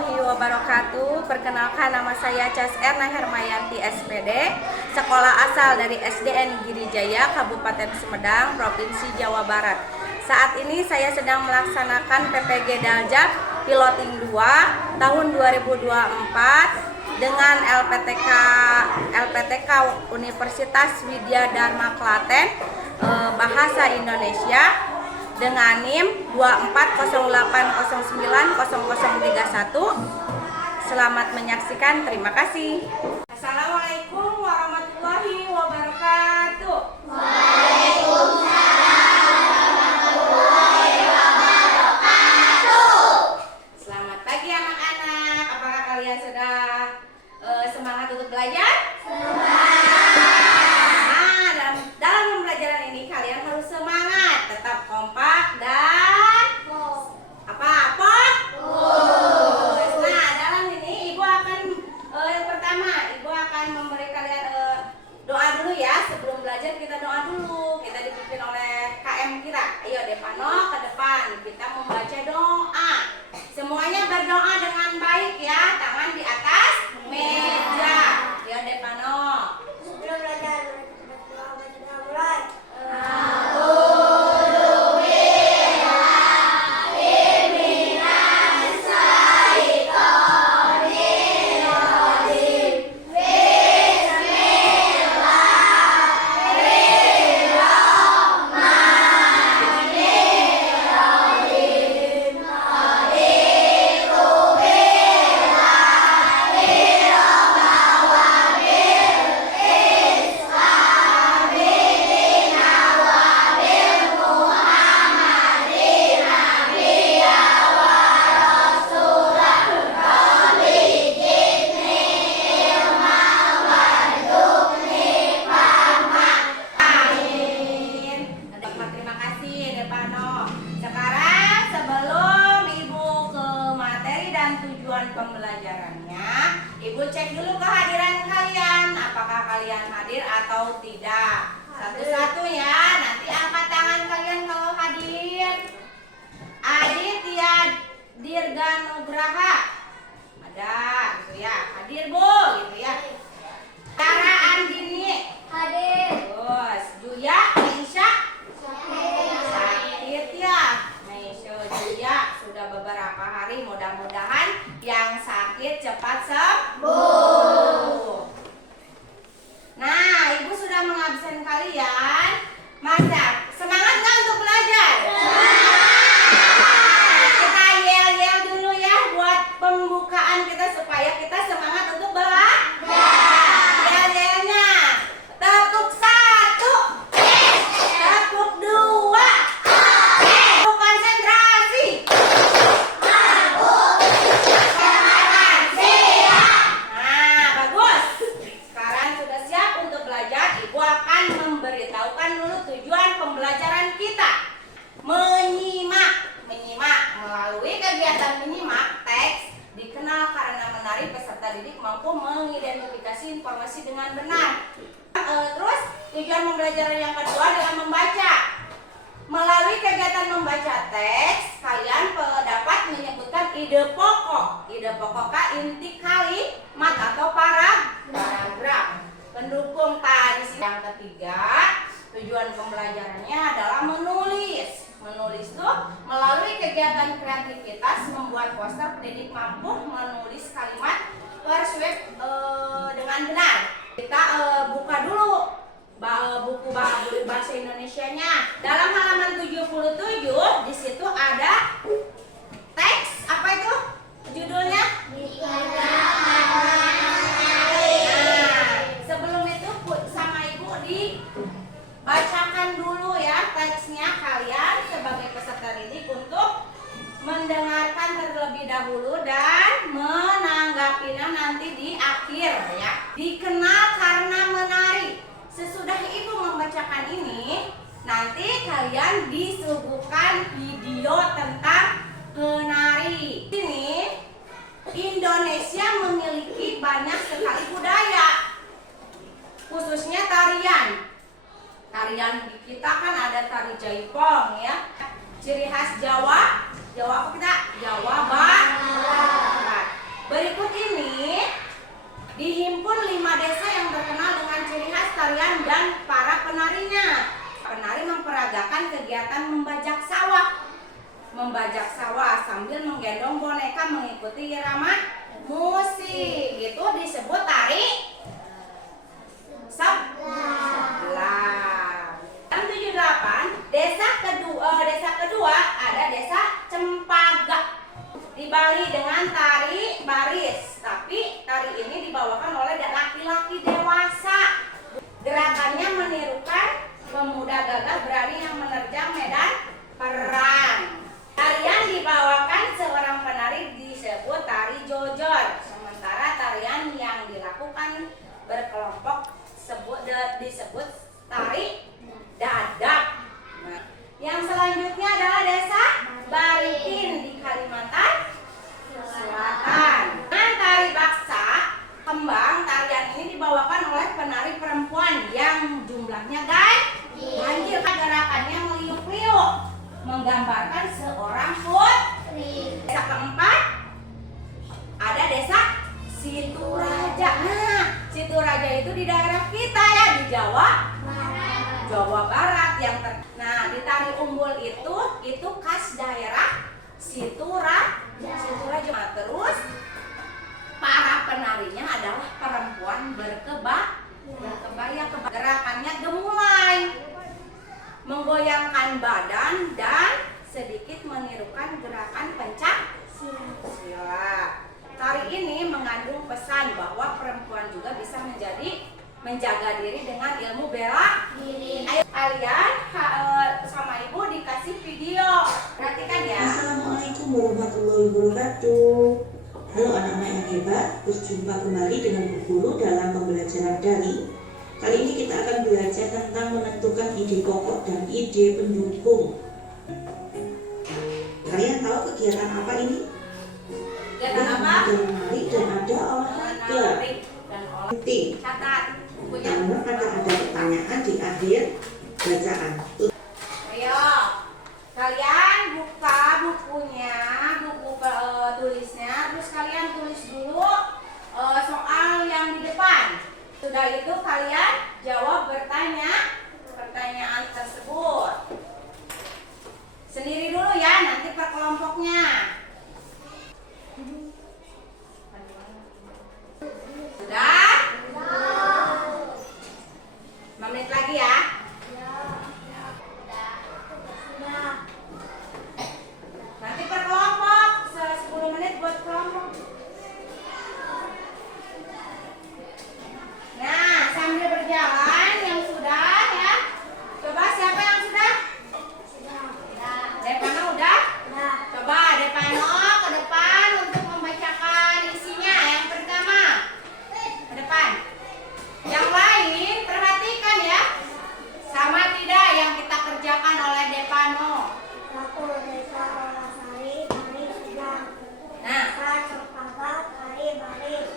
warahmatullahi wabarakatuh. Perkenalkan, nama saya Cas Erna Hermayanti SPD, sekolah asal dari SDN Girijaya, Kabupaten Sumedang, Provinsi Jawa Barat. Saat ini saya sedang melaksanakan PPG Daljak Piloting 2 tahun 2024 dengan LPTK Universitas Widya Dharma Klaten, Bahasa Indonesia, dengan NIM 2408090031. Selamat menyaksikan, terima kasih. Assalamualaikum warahmatullahi wabarakatuh. Waalaikumsalam warahmatullahi wabarakatuh. Selamat pagi anak-anak. Apakah kalian sudah semangat untuk belajar? Dalam pembelajaran ini kalian harus semangat, tetap kompak dan fokus. Nah, dalam ini ibu akan yang pertama, ibu akan memberi kalian doa dulu ya. Sebelum belajar kita doa dulu. Kita dipimpin oleh KM Kira. Ayo Depano ke depan. Kita membaca doa. Semuanya berdoa dengan baik ya. Tangan di atas meja. Ayo Depano. Sebelum belajar mulai. Pembelajarannya, ibu cek dulu kehadiran kalian, apakah kalian hadir atau tidak. Satu-satu ya, nanti angkat tangan kalian kalau hadir. Aditya Dirganugraha ada gitu ya, hadir bu gitu ya. Tara Andini hadir. Terus Juya Aisyah sakit ya. Juya sudah beberapa hari, mudah-mudahan yang sakit cepat sembuh. Nah, ibu sudah mengabsen kalian. Masa semangat nggak untuk belajar? Kita yel-yel dulu ya buat pembukaan kita supaya kita semangat untuk belajar. Yel-yelnya tepuk 1, tepuk 2, konsentrasi. Nah, bagus. Sekarang sudah siap untuk belajar. Ibu akan memberitahukan dulu tujuan pembelajaran kita. Menyimak melalui kegiatan menyimak teks dikenal karena menarik peserta didik mampu mengidentifikasi informasi dengan benar. Terus tujuan pembelajaran yang kedua adalah membaca. Melalui kegiatan membaca teks, kalian dapat menyebutkan ide pokok. Ide pokok inti kalimat atau paragraf. Pendukung tadi. Yang ketiga, tujuan pembelajarannya adalah menulis. Menulis tuh melalui kegiatan kreativitas membuat poster pendidik mampu menulis kalimat persuade dengan benar. Kita buka dulu buku bahasa Indonesianya. Dalam halaman 77 di situ ada teks, apa itu judulnya? Sebelum itu sama ibu dibacakan dulu ya teksnya, kalian sebagai peserta didik untuk mendengarkan terlebih dahulu dan menanggapinya nanti di akhir ya. Dikenal karena menarik. Sesudah ibu membacakan ini, nanti kalian disuguhkan video tentang menari. Ini Indonesia memiliki banyak sekali budaya, khususnya tarian. Tarian kita kan ada tari jaipong ya. Ciri khas Jawa, Jawa apa kita? Jawa Barat. Berikut ini dihimpun 5 desa yang terkenal dengan ciri khas tarian dan para penarinya. Penari memperagakan kegiatan membajak sawah sambil menggendong boneka mengikuti irama musik. Itu disebut tari sebelah. 78 desa kedua ada desa Cempaka. Di Bali dengan tari baris, tapi tari ini dibawakan oleh laki-laki dewasa. Gerakannya menirukan pemuda gagah berani yang menerjang medan perang. Tarian dibawakan seorang penari disebut tari jojor, sementara tarian yang dilakukan berkelompok disebut tari dadap. Nah, yang selanjutnya adalah desa Barikin di Kalimantan Selatan. Dengan tari baksa kembang, tarian ini dibawakan oleh penari perempuan yang jumlahnya ganjil. Gerakannya meliuk-liuk, menggambarkan seorang putri. Desa keempat ada desa Situraja. Nah, Situraja itu di daerah kita ya, di Jawa Barat Nah, di tari umbul itu khas daerah Situraja. Nah, terus para penarinya adalah perempuan berkebaya. Gerakannya gemulai, menggoyangkan badan dan sedikit menirukan gerakan pencak silat. Tari ini mengandung pesan bahwa perempuan juga bisa menjaga diri dengan ilmu bela diri. Ayo kalian sama ibu dikasih video, perhatikan ya. Assalamualaikum warahmatullahi wabarakatuh. Halo anak-anak yang hebat, berjumpa kembali dengan Bu Guru dalam pembelajaran daring. Kali ini kita akan belajar tentang menentukan ide pokok dan ide pendukung. Kalian tahu kegiatan apa ini? Kegiatan apa? Ada menari dan ada olahraga. Penting. Catat. Namun akan ada pertanyaan di akhir bacaan. Ayo, kalian buka bukunya, buku tulisnya, terus kalian tulis dulu soal yang di depan. Sudah itu kalian jawab pertanyaan tersebut sendiri dulu ya, nanti per kelompoknya. Sudah? 5 menit lagi ya. Nanti per kelompok, 10 menit buat kelompok. Nah, sambil berjalan yang sudah ya. Coba siapa yang sudah? Depano udah? Coba Depano ke depan untuk membacakan isinya. Yang pertama, ke depan. Yang lain perhatikan ya. Sama tidak yang kita kerjakan oleh Depano? Desa Wolasari, tari sedang. Nah, Desa Cempaka, tari baris.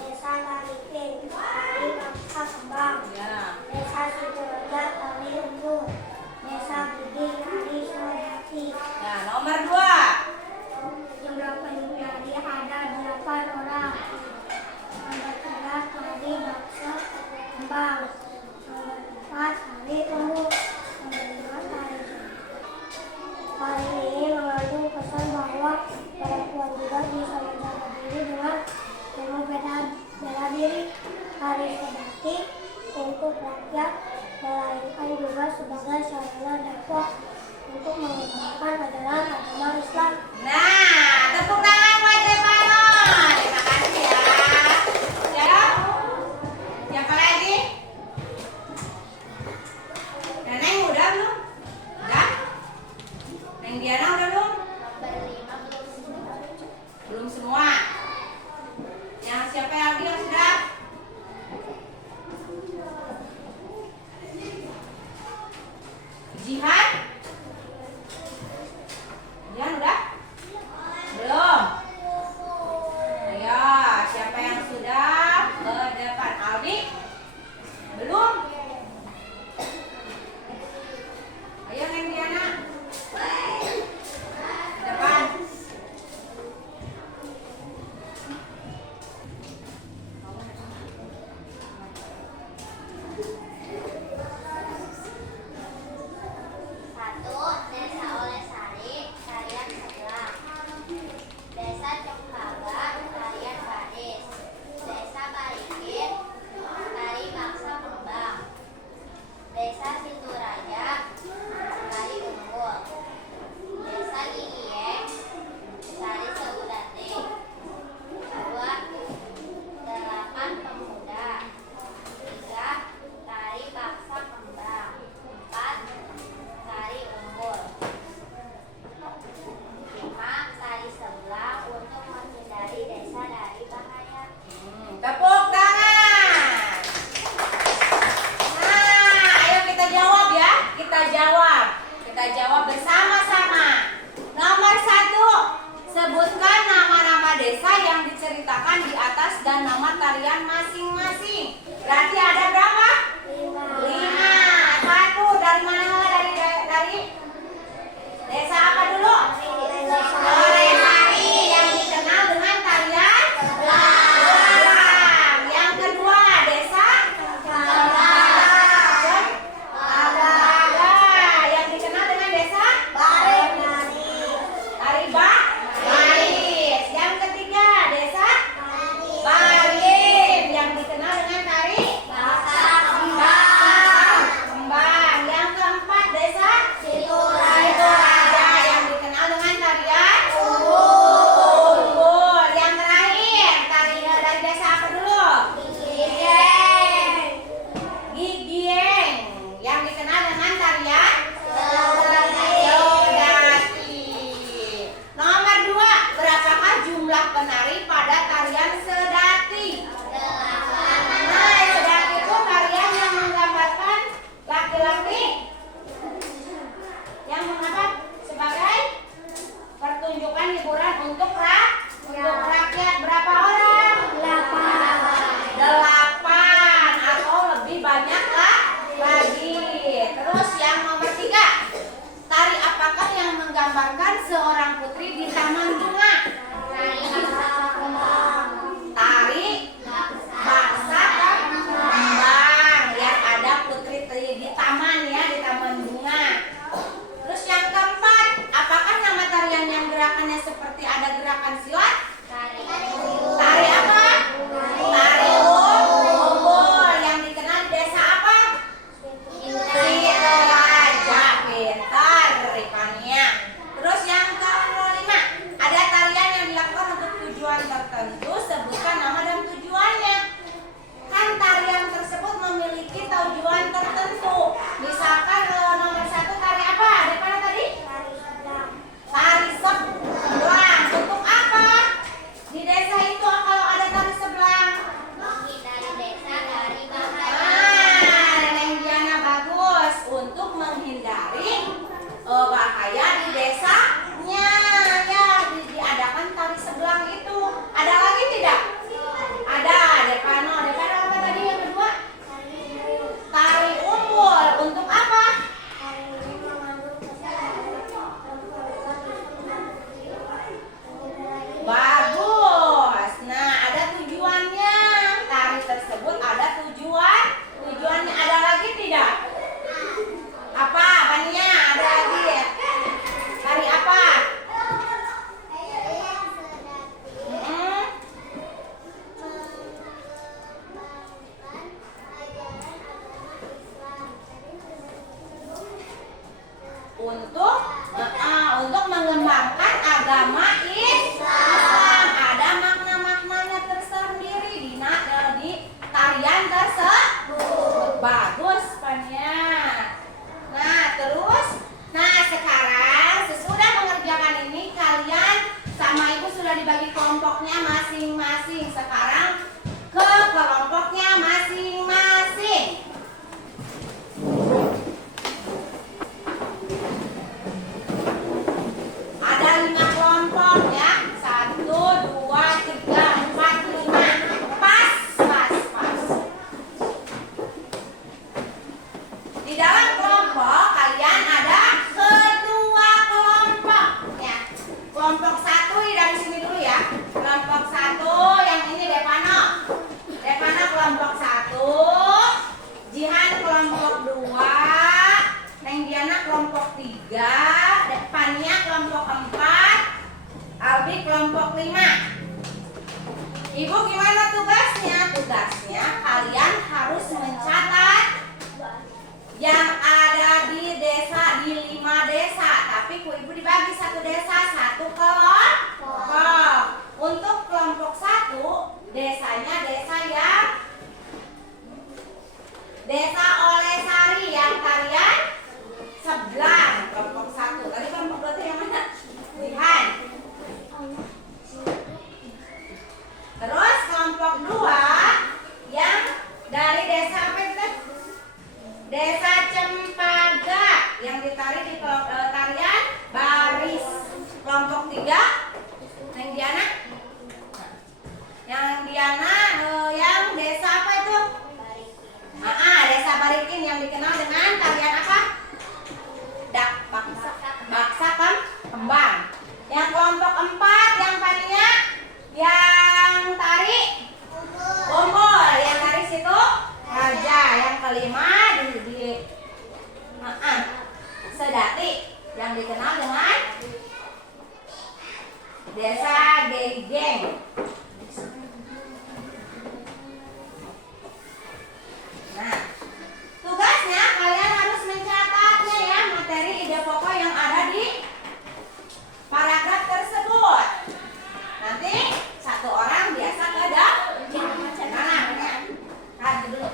Desa Barikin, tari baksa kembang. ya. Desa Situraja, tari umbul. Desa Budi, tari Swadati. Nah, nomor 2. Jumlah penari ada 8 orang. Nomor 3 tari baksa kembang. Nomor 4 tari umbul. Nomor 5 tari. Tari ini mengandung pesan bahwa perempuan juga bisa menjaga diri dengan ilmu bela diri. Tari Swadati untuk rakyat, melainkan juga sebagai sarana dakwah untuk mengembangkan ajaran agama Islam. Nah, tepuk tangan buat Depano. Terima kasih ya. Ya. Siapa lagi? Neneng udah belum? Udah? Neng Diana udah belum? Belum semua. Yang siapa lagi yang sudah? Jihan? Jihan udah? Belum. menggambarkan seorang putri di taman bunga. Tari baksa kembang. Lihat ada putri di taman ya, di taman bunga. Terus yang keempat, apakah nama tarian yang gerakannya seperti ada gerakan silat? Tari apa? Tari Umbul yang dikenal di desa apa? Sidoraja. Pintar Rifania. Terus yang kelima, ada tarian yang dilakukan untuk tujuan tertentu. Sebutkan nama dan tujuannya. Kan tarian tersebut memiliki tujuan tertentu. Misalkan nomor 1 tari apa? Ada mana tadi? Tari sebelang. Untuk apa? Di desa itu kalau ada tari sebelang. Neng Diana bagus. Untuk menghindari bahaya di desanya. Ya, diadakan tari sebelang itu. Ada lagi tidak? Ada. Dekano apa tadi yang kedua? Tari umbul. Untuk apa? Bagus. Nah, ada tujuannya. Tari tersebut ada tujuan. Tujuannya ada lagi tidak? Apa? Apanya? Ada lagi ya? Tari apa? Hmm? Untuk mengembangkan agama Islam. Ada makna-maknanya tersendiri di tarian tersebut. Bagus Pania. Nah terus, sekarang sesudah mengerjakan ini kalian sama ibu sudah dibagi kelompoknya masing-masing. Sekarang ke kelompoknya masing-masing. Ada 5 kelompok ya. 1, 2, 3, 4, 5. Pas. Di dalam kelompok kalian ada ketua kelompok ya. Kelompok 1 dari sini dulu ya. Kelompok 1 yang ini Depano kelompok 1, Jihan kelompok 2, Neng Diana kelompok 3, Pania kelompok 4, Albi kelompok 5. Ibu gimana tugasnya? Tugasnya kalian harus mencatat yang ada di desa, di 5 desa. Tapi ibu dibagi 1 desa, 1 kelompok. Untuk kelompok 1, desanya desa yang Desa Olesari yang tarian sebelang. Kelompok 1. Tadi kelompok 2 yang mana? Jihan. Terus kelompok 2 yang dari desa apa itu? Desa Cempaka yang ditari di tarian baris. Kelompok 3 Neng Diana. Yang Diana yang desa apa itu? Desa Barikin yang dikenal dengan tarian apa? Baksa kembang. Yang kelompok 4 yang Pania yang tari Umbul, yang tari situ Raja. Yang kelima di Sedati yang dikenal dengan Desa Gegeng. Nah, tugasnya kalian harus mencatatnya ya, materi ide pokok yang ada di paragraf tersebut. Nanti 1 orang biasa ke mana dulu.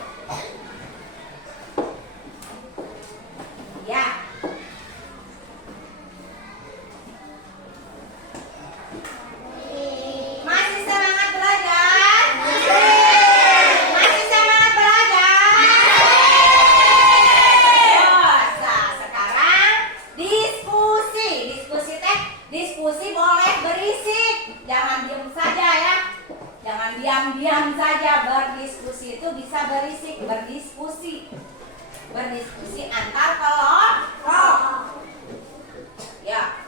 Ya. Masih semangat belajar? Masih semangat belajar? Nah, sekarang diskusi boleh berisik, jangan diam saja ya. Jangan diam-diam saja. Berdiskusi itu bisa berisik. Berdiskusi antar kelompok. Ya.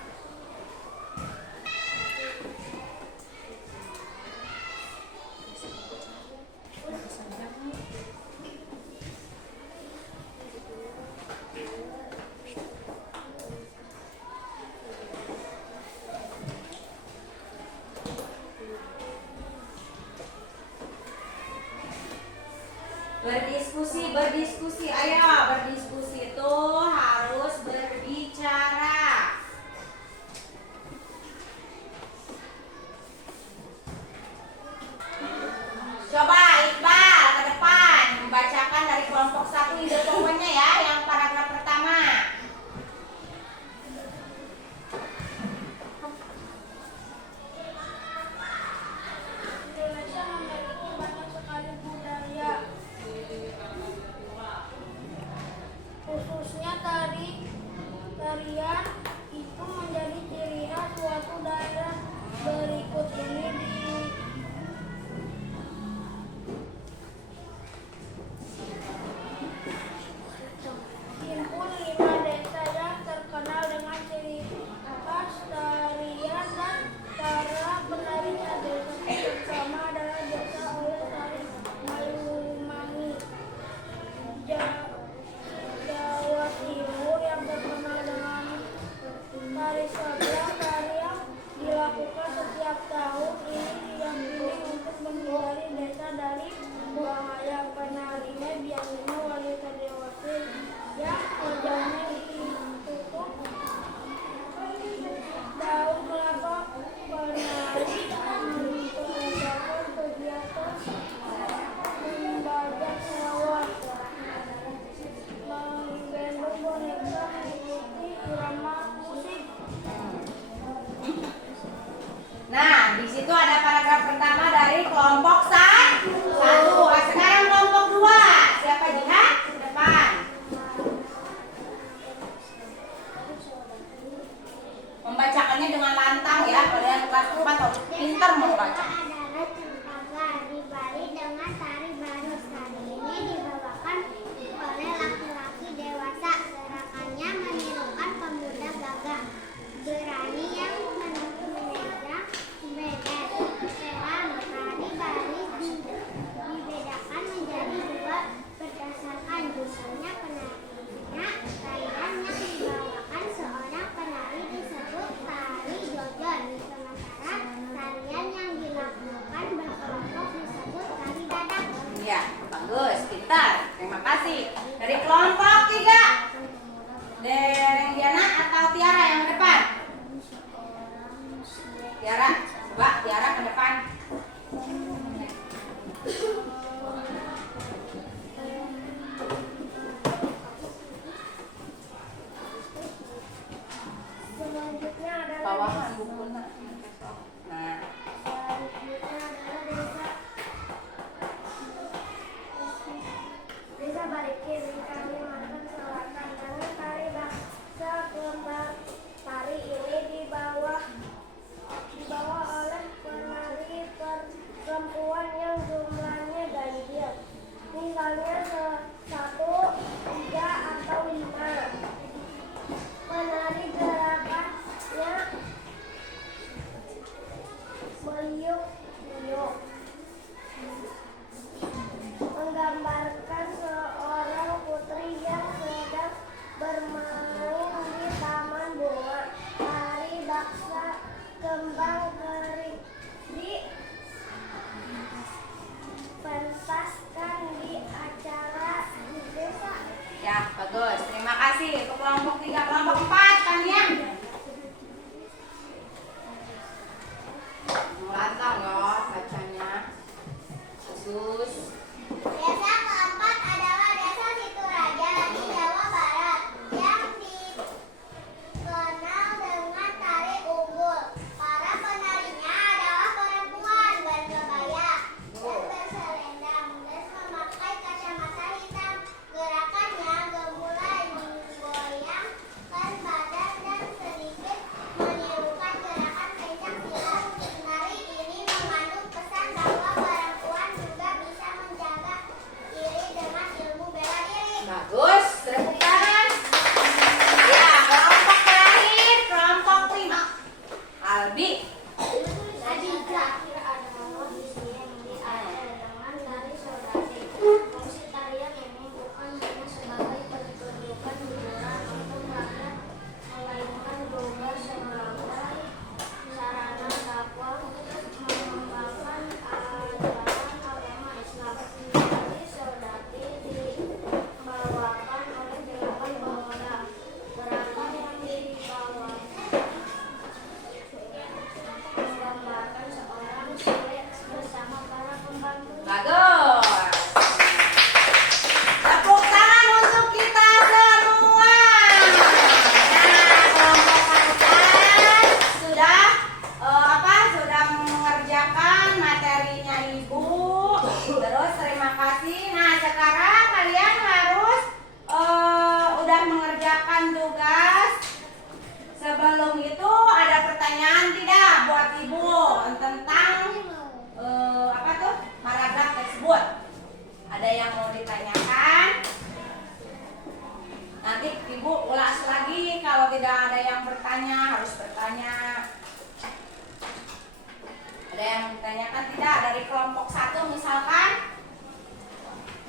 Ya, bagus. Terima kasih untuk kelompok 3, kelompok 4 kan ya. Lantang ya bacanya. Khusus. Desa keempat adalah Desa Situraja di Jawa Barat yang dikenal dengan tari umbul. Para penarinya adalah perempuan berkebaya dan berselendang dan memakai kacamata hitam. Gerakannya gemulai menggoyangkan badan dan sedikit menirukan gerakan pencak silat. Menari ini mengandung pesan bahwa perempuan juga bisa menjaga diri dengan ilmu bela diri. Bagus, tepuk tangan. Ya, kelompok terakhir, kelompok 5. Albi. Tadi terakhir adalah misi yang diajar dengan tari sodati. Fungsi tarian ini bukan hanya sebagai pertunjukan hiburan untuk rakyat, melainkan juga sebagai sarana dakwah untuk mengembangkan ajaran agama Islam. Tari sodati dibawakan oleh 8 pemuda. Gerakan yang dibawakan menggambarkan seorang sulit bersama para pembantu. Bagus. Tepuk tangan untuk kita semua. Nah, kelompok kalian sudah sudah mengerjakan materinya Ibu. Terus terima kasih. Nah, sekarang kalian harus udah mengerjakan tugas. Sebelum itu ada pertanyaan tidak buat Ibu tentang paragraf tersebut? Ada yang mau ditanyakan? Nanti Ibu ulas lagi, kalau tidak ada yang bertanya harus bertanya. Ada yang ditanyakan tidak dari kelompok 1 misalkan?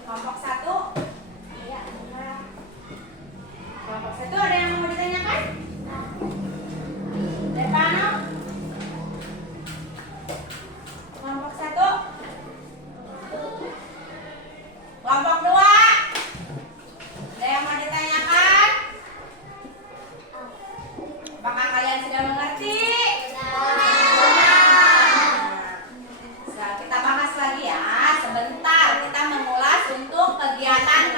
Kelompok 1? Iya, benar. Kelompok 1 ada yang mau ditanyakan? Stefano? Kelompok 1? Kelompok 2? Ada yang mau ditanyakan? Apakah kalian sudah mengerti? Nah, kita bahas lagi ya. Sebentar kita mengulas untuk kegiatan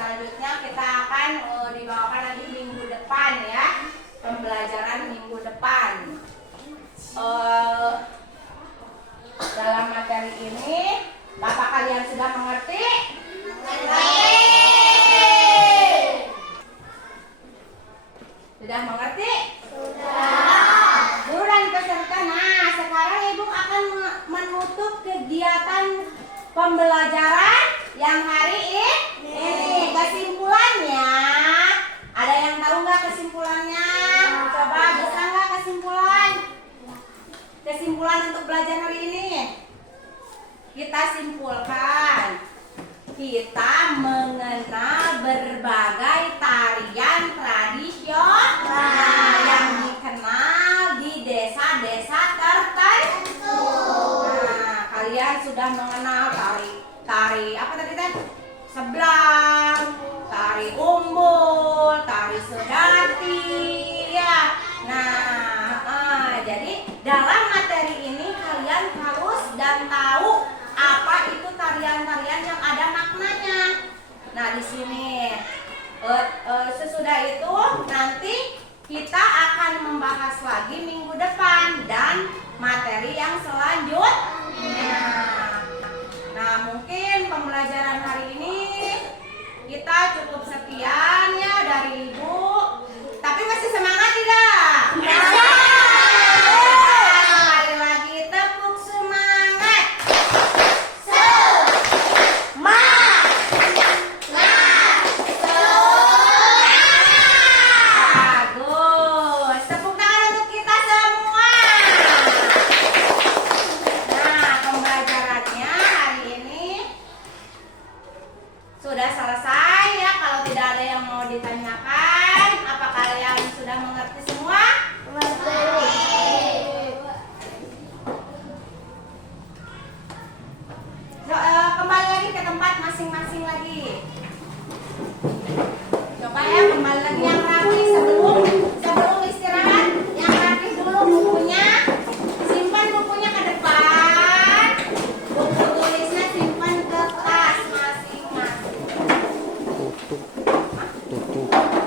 selanjutnya kita akan dibawakan lagi minggu depan ya, pembelajaran minggu depan. Dalam materi ini, Bapak kalian sudah mengerti? Sudah mengerti? Guru dan peserta, nah sekarang Ibu akan menutup kegiatan pembelajaran yang hari ini. Kesimpulannya, ada yang tahu nggak kesimpulannya? Coba bisa nggak kesimpulan? Kesimpulan untuk belajar hari ini. Kita simpulkan, kita mengenal berbagai tarian tradisional yang dikenal di desa-desa tertentu. Nah, kalian sudah mengenal tari apa tadi teh? Sebelang, tari umbul, tari sedati, ya. Nah, jadi dalam materi ini kalian harus dan tahu apa itu tarian-tarian yang ada maknanya. Nah, di sini sesudah itu nanti kita akan membahas lagi minggu depan dan materi yang selanjutnya. Nah, mungkin pembelajaran hari ini kita cukup sekian ya dari Ibu. Tapi masih semangat tidak? Sekali lagi tepuk semangat. Bagus. Tepuk tangan untuk kita semua. Nah, pembelajarannya hari ini sudah selesai ya. Kalau tidak ada yang mau ditanyakan, apa kalian sudah mengerti semua? Kembali lagi ke tempat masing-masing lagi. Coba ya, kembali lagi yang rapi sebelum istirahat. Yang rapi dulu bukunya. Simpan bukunya ke depan. Buku tulisnya simpan ke tas masing-masing. Tutup.